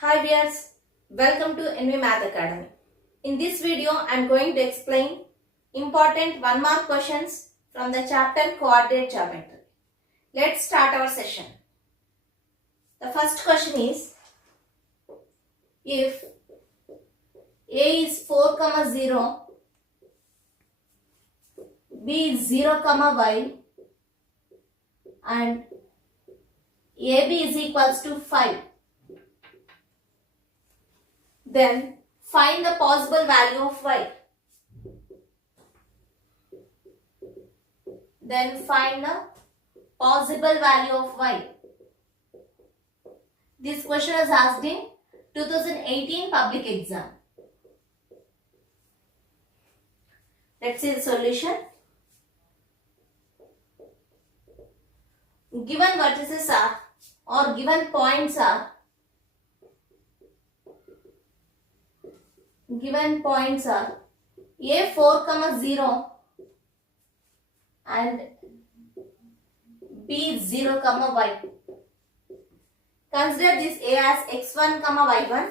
Hi viewers, welcome to NV Math Academy. In this video, I am going to explain important 1 mark questions from the chapter Coordinate Geometry. Let's start our session. The first question is, if A is 4, 0, B is 0, y and AB is equals to 5. Then find the possible value of y. Then find the possible value of y. This question was asked in 2018 public exam. Let's see the solution. Given vertices are or given points are A 4, 0 and B 0, y. Consider this A as x1, y1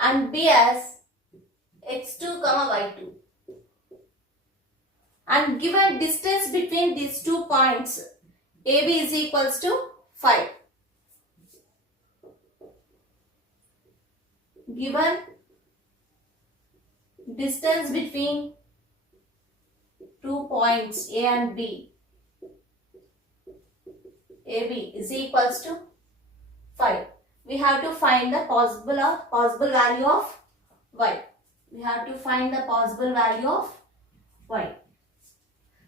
and B as x2, y2. And given distance between these 2 points, AB is equals to 5. Given distance between 2 points A and B, AB is equals to 5. We have to find the possible value of y.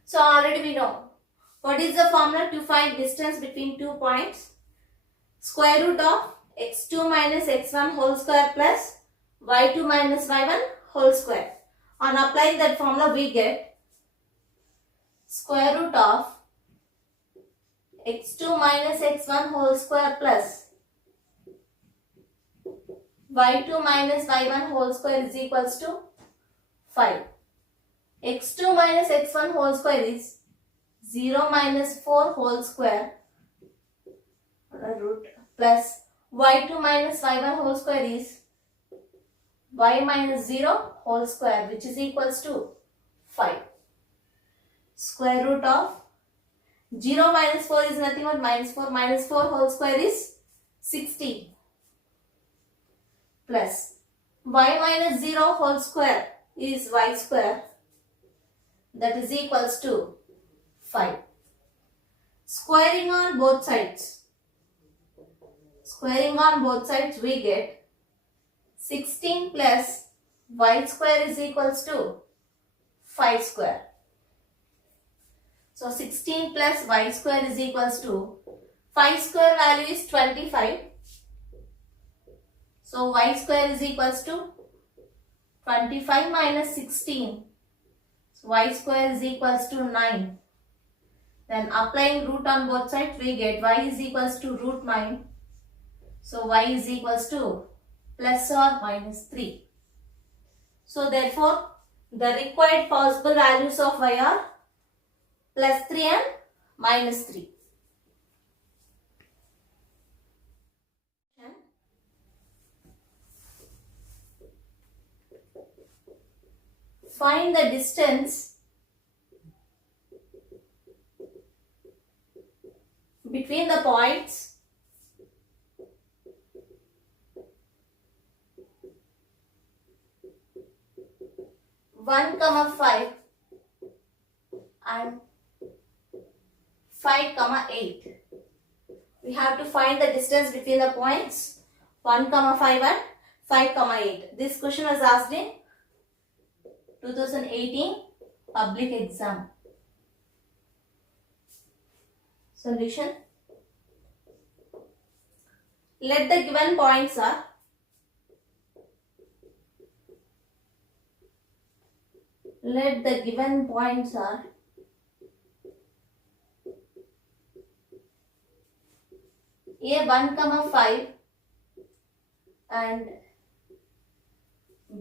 So already we know what is the formula to find distance between 2 points. Square root of x2 minus x1 whole square plus y2 minus y1 whole square. On applying that formula, we get square root of x2 minus x1 whole square plus y2 minus y1 whole square is equals to 5. x2 minus x1 whole square is 0 minus 4 whole square root plus y2 minus y1 whole square is y minus 0 whole square, which is equals to 5. Square root of 0 minus 4 is nothing but minus 4. Minus 4 whole square is 16 plus y minus 0 whole square is y square, that is equals to 5. Squaring on both sides, we get 16 plus y square is equals to 5 square. So 16 plus y square is equals to 5 square value is 25. So y square is equals to 25 minus 16. So y square is equals to 9. Then applying root on both sides, we get y is equals to root 9. So y is equals to plus or minus 3. So therefore, the required possible values of y are plus 3 and minus 3. Find the distance between the points (1, 5) and 5, 8. We have to find the distance between the points 1, 5 and 5, 8. This question was asked in 2018 public exam. Solution. Let the given points are A 1, 5 and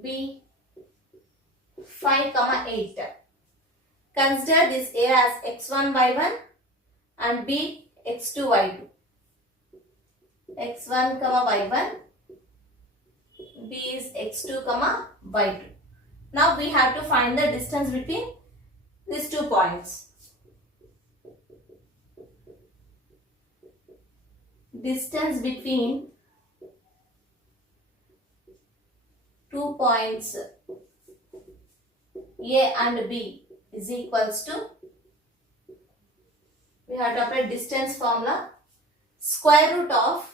B 5, 8. Consider this A as x1, y1 and B x2, y2. x1 comma y1, b is x2 comma y2. Now we have to find the distance between these 2 points. Distance between 2 points A and B is equals to, we have to apply distance formula, square root of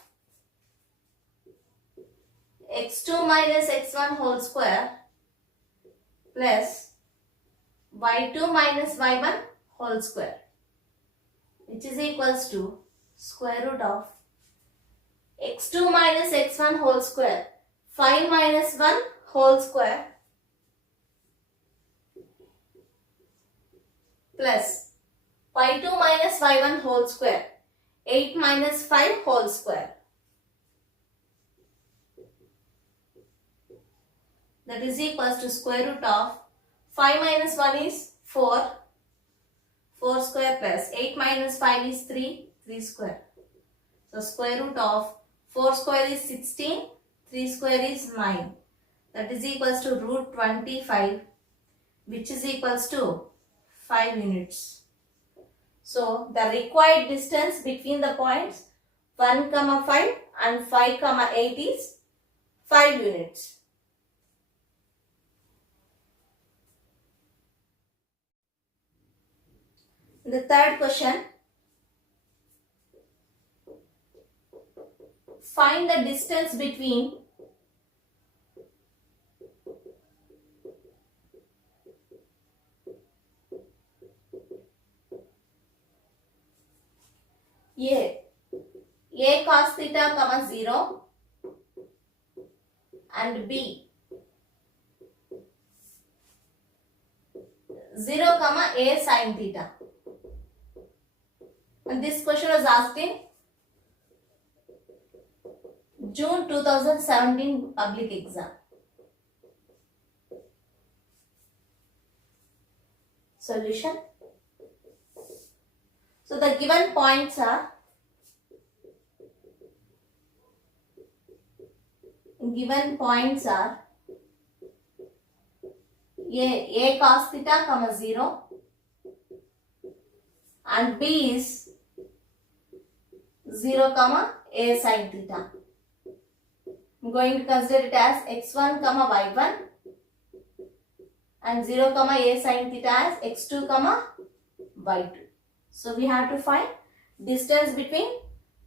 x2 minus x1 whole square plus y2 minus y1 whole square, which is equals to square root of x2 minus x1 whole square, 5 minus 1 whole square plus y2 minus y1 whole square, 8 minus 5 whole square. That is equals to square root of 5 minus 1 is 4, 4 square plus 8 minus 5 is 3, 3 square. So square root of 4 square is 16, 3 square is 9. That is equals to root 25, which is equals to 5 units. So the required distance between the points 1, 5 and 5, 8 is 5 units. The third question, find the distance between A cos theta comma 0 and B 0 comma A sin theta. And this question was asked in June 2017 public exam. Solution. So the given points are A cos theta comma 0 and B is 0 comma A sin theta. I'm going to consider it as x1 comma y1 and 0 comma A sin theta as x2 comma y2. So we have to find distance between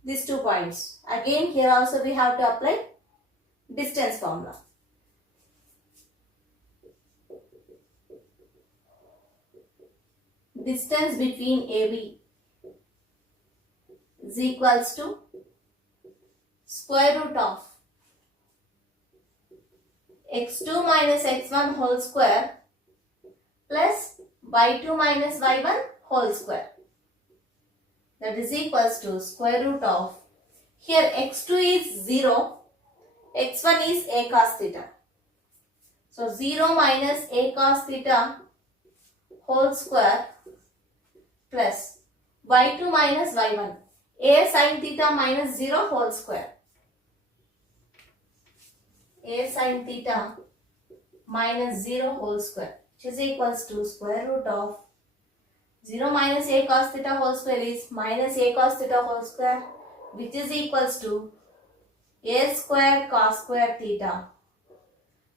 these 2 points. Again here also we have to apply distance formula. Distance between AB is equals to square root of x2 minus x1 whole square plus y2 minus y1 whole square. That is equals to square root of, here x2 is 0, x1 is A cos theta. So 0 minus A cos theta whole square plus y2 minus y1, A sin theta minus 0 whole square. A sin theta minus 0 whole square, which is equals to square root of 0 minus A cos theta whole square is minus A cos theta whole square, which is equals to A square cos square theta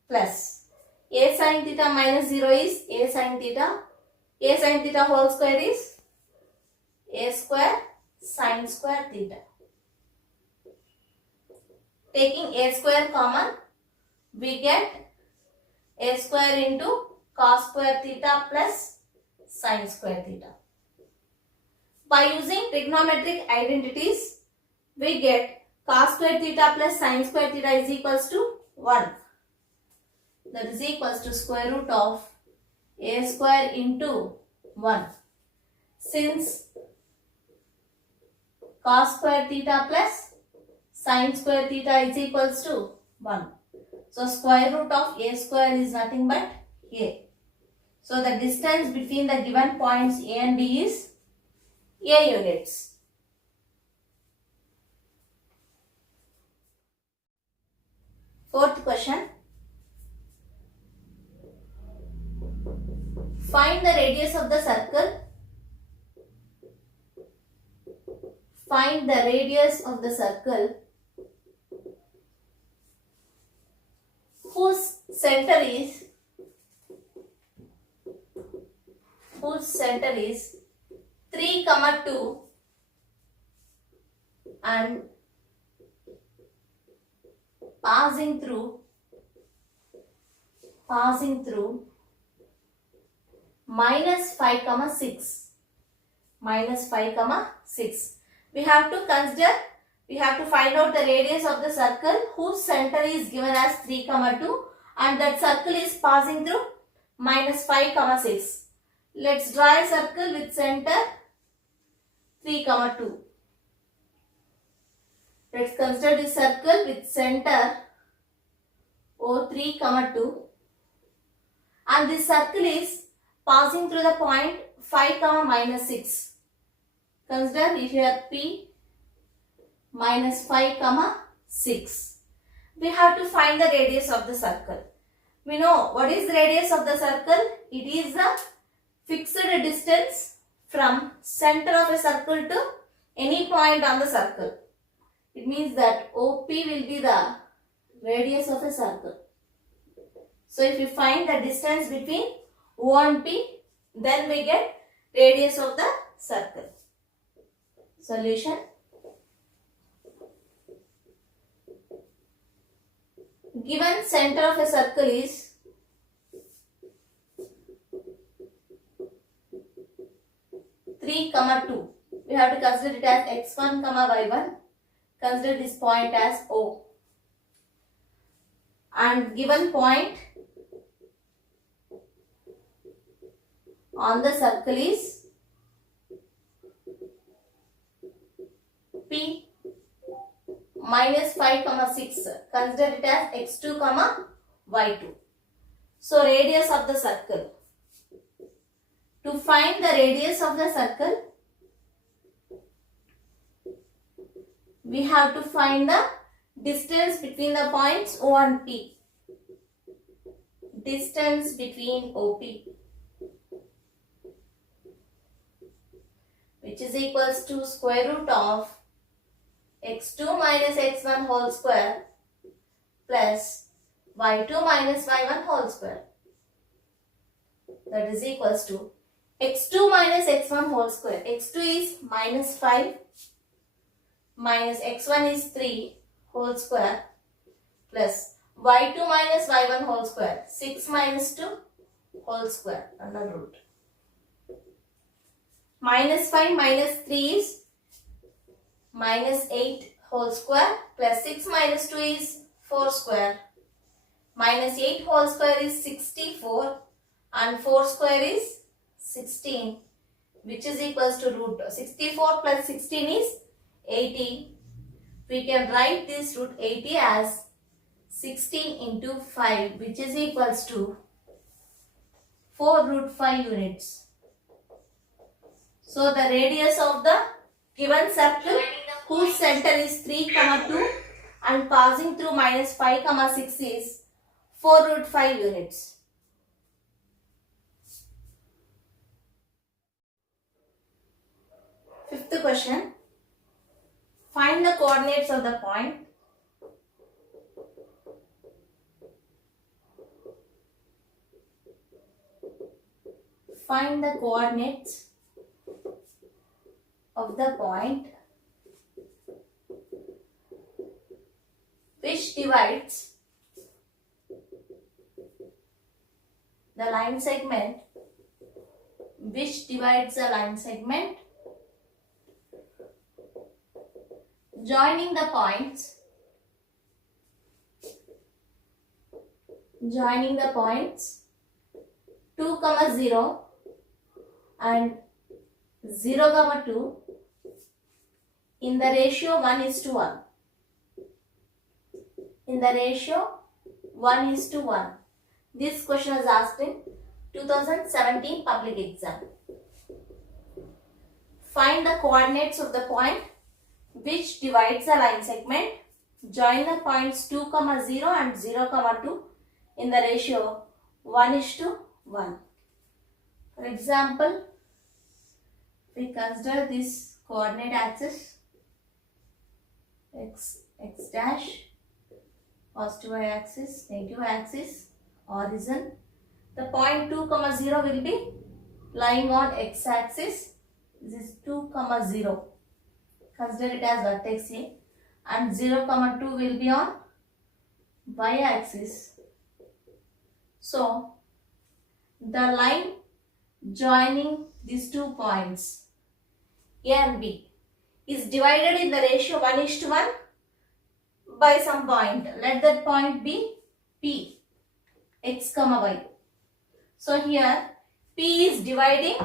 plus A sin theta minus 0 is A sin theta whole square is A square sin square theta. Taking A square common, we get A square into cos square theta plus sin square theta. By using trigonometric identities, we get cos square theta plus sin square theta is equals to 1. That is equals to square root of A square into 1. Since cos square theta plus sin square theta is equals to 1. So square root of A square is nothing but A. So the distance between the given points A and B is A units. the radius of the circle. Find the radius of the circle whose center is 3, 2 and passing through minus 5, 6. Minus 5, 6. We have to find out the radius of the circle whose center is given as 3, 2 and that circle is passing through minus 5, 6. Let's draw a circle with center 3, 2. Let's consider this circle with center O3, 2 and this circle is passing through the point 5, minus 6. Consider here P minus 5, 6. We have to find the radius of the circle. We know what is the radius of the circle. It is the fixed distance from center of a circle to any point on the circle. It means that OP will be the radius of a circle. So if we find the distance between O and P, then we get radius of the circle. Solution. Given center of a circle is 3, 2. We have to consider it as x1, y1. Consider this point as O. And given point on the circle is P minus 5, 6. Consider it as x2, y2. So radius of the circle. To find the radius of the circle, we have to find the distance between the points O and P. Distance between OP, which is equals to square root of x2 minus x1 whole square plus y2 minus y1 whole square. That is equals to x2 minus x1 whole square. x2 is minus 5 minus x1 is 3 whole square plus y2 minus y1 whole square. 6 minus 2 whole square under root. Minus 5 minus 3 is minus 8 whole square plus 6 minus 2 is 4 square. Minus 8 whole square is 64 and 4 square is 16, which is equals to root. 64 plus 16 is 80. We can write this root 80 as 16 into 5, which is equals to 4 root 5 units. So the radius of the given circle whose center is 3, 2 and passing through minus 5, 6 is 4 root 5 units. Fifth question. Find the coordinates of the point. Find the coordinates of the point which divides the line segment joining the points 2, 0 and 0, 2 in the ratio 1:1. In the ratio 1:1. This question was asked in 2017 public exam. Find the coordinates of the point which divides the line segment. Join the points 2, 0 and 0, 2 in the ratio 1:1. For example, we consider this coordinate axis x dash, positive y axis, negative axis, origin. The point 2, 0 will be lying on x axis. This is 2, 0. Consider it as vertex A. And 0, 2 will be on y axis. So, the line joining these 2 points A and B is divided in the ratio 1:1 by some point. Let that point be P, x, y. So here P is dividing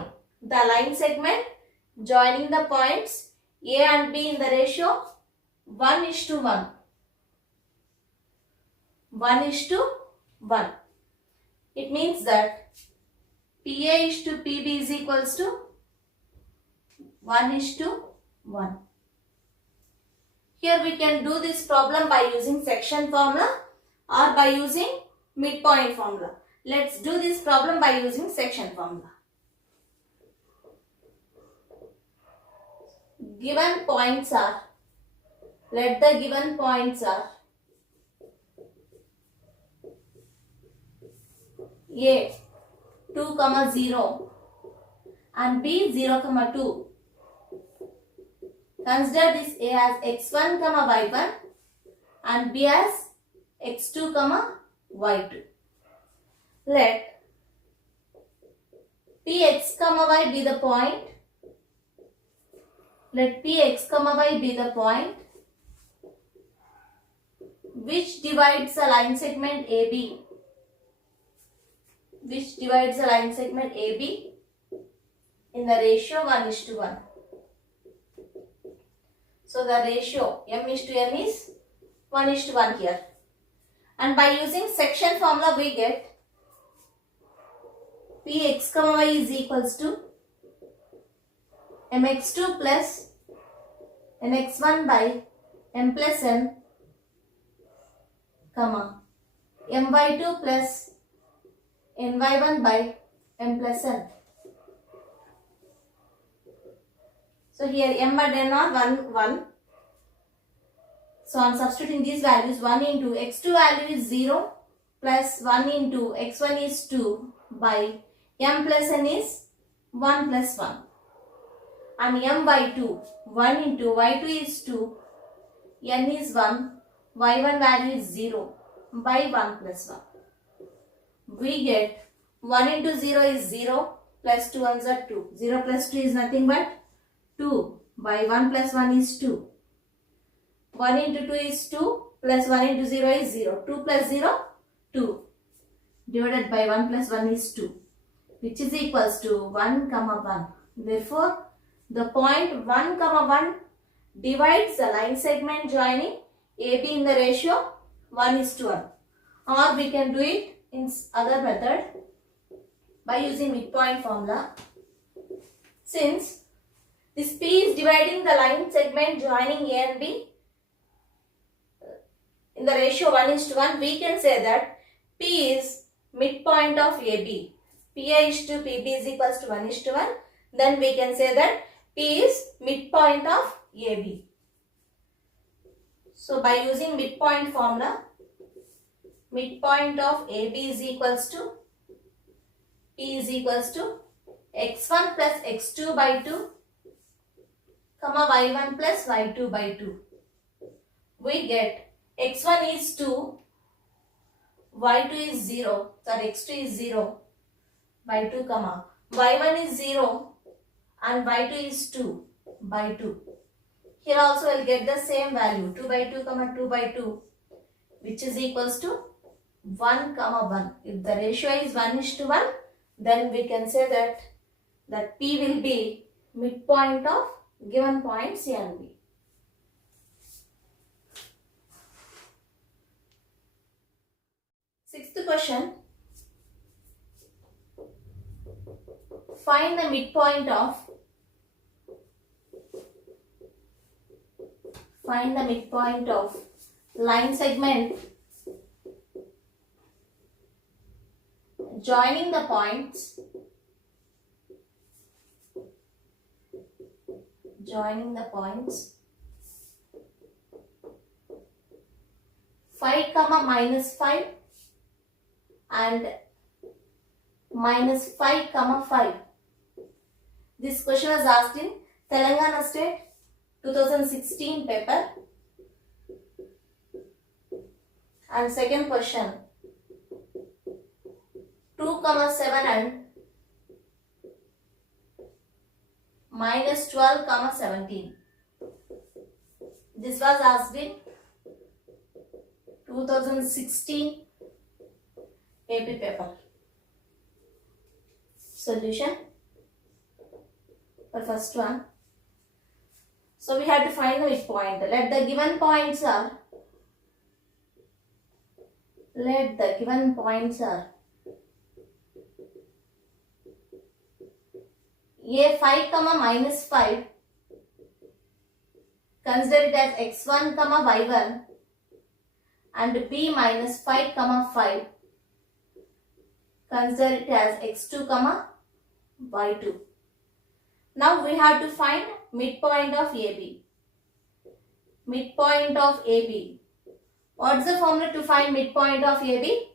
the line segment joining the points A and B in the ratio 1:1. 1:1. It means that PA is to PB is equals to 1:1. Here we can do this problem by using section formula or by using midpoint formula. Let's do this problem by using section formula. Given points are, let the given points are A 2, 0 and B 0, 2. Consider this A as x1, y1 and B as x2, y2. Let Px, y be the point. Let Px, y be the point which divides the line segment AB. Which divides the line segment AB in the ratio 1:1. So the ratio m:1 is 1:1 here. And by using section formula we get Px, y is equals to mx2 plus mx1 by m plus n, my2 plus ny1 by m plus n. So here m and n are 1. So on substituting these values, 1 into x2 value is 0 plus 1 into x1 is 2 by m plus n is 1 plus 1. And m by 2, 1 into y2 is 2, n is 1, y1 value is 0 by 1 plus 1. We get 1 into 0 is 0 plus 2 ones are 2. 0 plus 2 is nothing but 2 by 1 plus 1 is 2. 1 into 2 is 2 plus 1 into 0 is 0. 2 plus 0, 2 divided by 1 plus 1 is 2, which is equals to 1, 1. Therefore, the point 1, 1 divides the line segment joining AB in the ratio 1:1. Or we can do it in other method by using midpoint formula. Since this P is dividing the line segment joining A and B in the ratio 1:1, we can say that P is midpoint of AB. PA is to PB is equals to 1:1. Then we can say that P is midpoint of AB. So by using midpoint formula, midpoint of AB is equals to P is equals to x1 plus x2 by 2, y1 plus y2 by 2. We get x1 is 2, y2 is 0, sorry x2 is 0 by 2, y1 is 0 and y2 is 2 by 2. Here also I will get the same value 2 by 2, 2 by 2, which is equals to 1, 1. If the ratio is 1:1, then we can say that P will be midpoint of given points A and B. Sixth question. Find the midpoint of line segment joining the points joining the points 5 comma minus 5 and minus 5 comma 5. This question was asked in Telangana State 2016 paper. And second question 2 comma 7 and minus 12 comma 17. This was asked in 2016 AP paper. Solution for first one. So we have to find the midpoint. Let the given points are A 5 comma minus 5, consider it as x1 comma y1, and B minus 5 comma 5, consider it as x2 comma y2. Now we have to find midpoint of AB. Midpoint of AB. What is the formula to find midpoint of AB?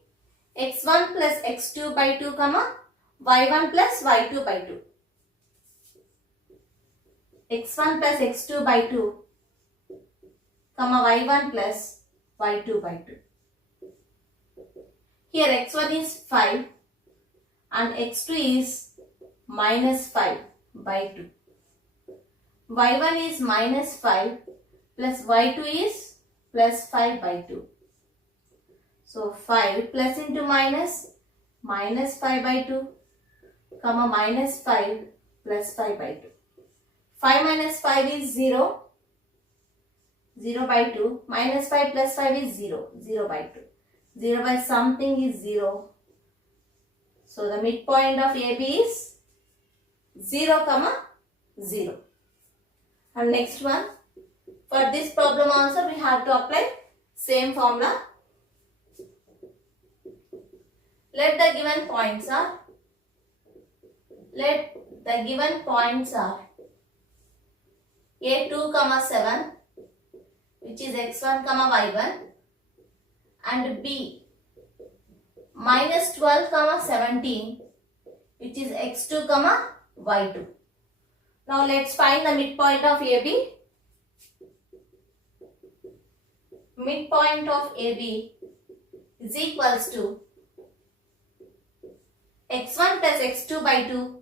x1 plus x2 by 2 comma y1 plus y2 by 2. x1 plus x2 by 2 comma y1 plus y2 by 2. Here x1 is 5 and x2 is minus 5 by 2. y1 is minus 5 plus y2 is plus 5 by 2. So 5 plus into minus, minus 5 by 2 comma minus 5 plus 5 by 2. 5 minus 5 is 0, 0 by 2, minus 5 plus 5 is 0, 0 by 2. 0 by something is 0. So the midpoint of AB is 0 comma 0. And next one, for this problem also we have to apply same formula. Let the given points are A2 comma 7, which is x1 comma y1, and B minus 12 comma 17, which is x2 comma y2. Now let's find the midpoint of AB. Midpoint of AB is equals to x1 plus x2 by 2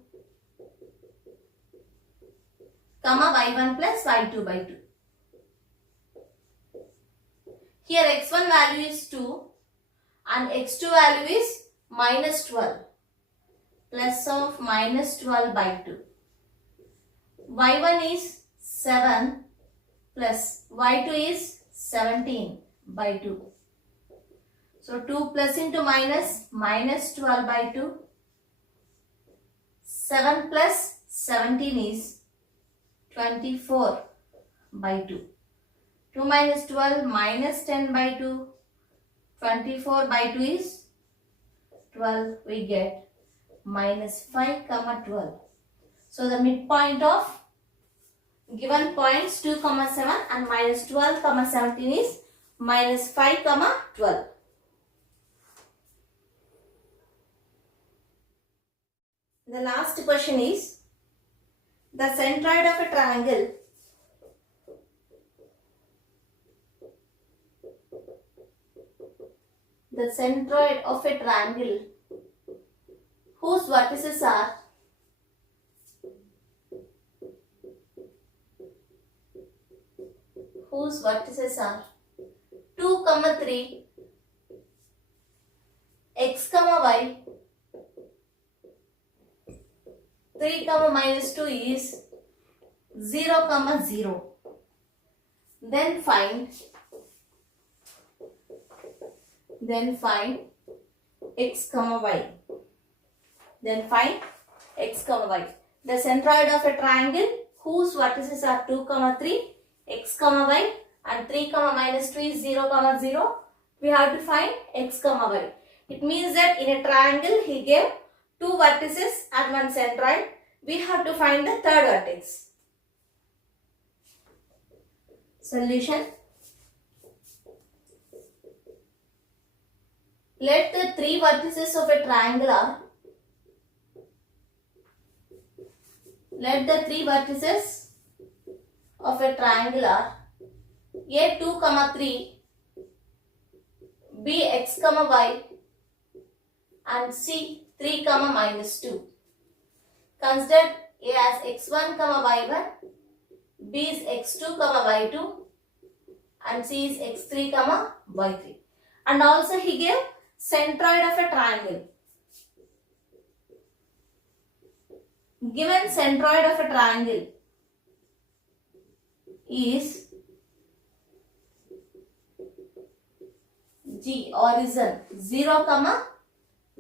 comma y1 plus y2 by 2. Here x1 value is 2 and x2 value is minus 12 plus of minus 12 by 2. y1 is 7 plus y2 is 17 by 2. So 2 plus into minus, minus 12 by 2. 7 plus 17 is 24 by 2. 2 minus 12 minus 10 by 2. 24 by 2 is 12. We get minus 5 comma 12. So the midpoint of given points 2 comma 7 and minus 12 comma 17 is minus 5 comma 12. The last question is the centroid of a triangle whose vertices are whose vertices are 2 comma 3, x comma y, 3 comma minus 2 is 0 comma 0. Then find x comma y. The centroid of a triangle whose vertices are 2 comma 3, x comma y, and 3 comma minus 2 is 0 comma 0. We have to find x comma y. It means that in a triangle he gave 2 vertices and 1 centroid. We have to find the third vertex. Solution. Let the three vertices of a triangle are A 2, 3, B x, y and C 3, -2. Consider A as x1, y1, B is x2, y2 and C is x3, y3. And also he gave centroid of a triangle. Given centroid of a triangle is G, origin 0,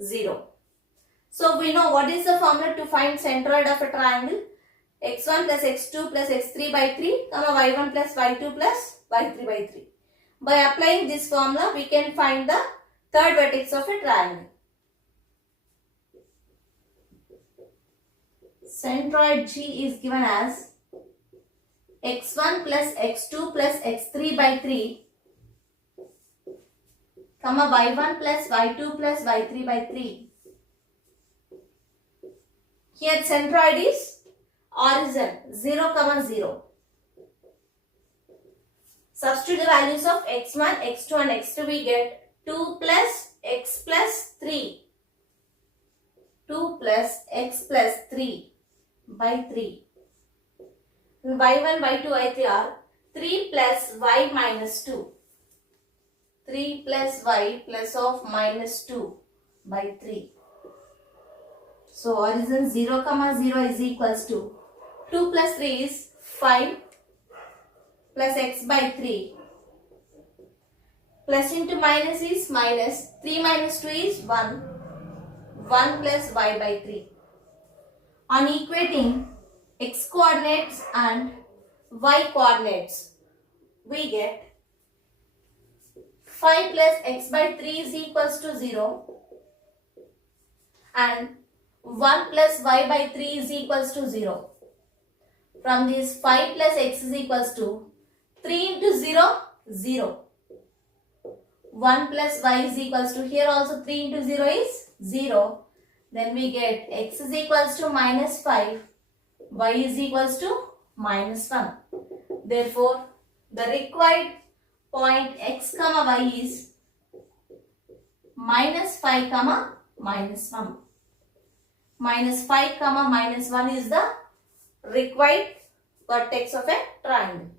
0. So we know what is the formula to find centroid of a triangle. x1 plus x2 plus x3 by 3, y1 plus y2 plus y3 by 3. By applying this formula, we can find the third vertex of a triangle. Centroid G is given as x1 plus x2 plus x3 by 3, y1 plus y2 plus y3 by 3. Here centroid is origin 0, 0. Substitute the values of x1, x2 and x3, we get 2 plus x plus 3. 2 plus x plus 3 by 3. y1, y2, y3 are 3 plus y minus 2. 3 plus y plus of minus 2 by 3. So origin 0, 0 is equals to 2 plus 3 is 5 plus x by 3. Plus into minus is minus. 3 minus 2 is 1. 1 plus y by 3. On equating x coordinates and y coordinates, we get 5 plus x by 3 is equals to 0 and 1 plus y by 3 is equals to 0. From this 5 plus x is equals to 3 into 0, 0. 1 plus y is equals to, here also 3 into 0 is 0. Then we get x is equals to minus 5, y is equals to minus 1. Therefore, the required point x, y is minus 5, minus 1. Minus 5, minus 1 is the required vertex of a triangle.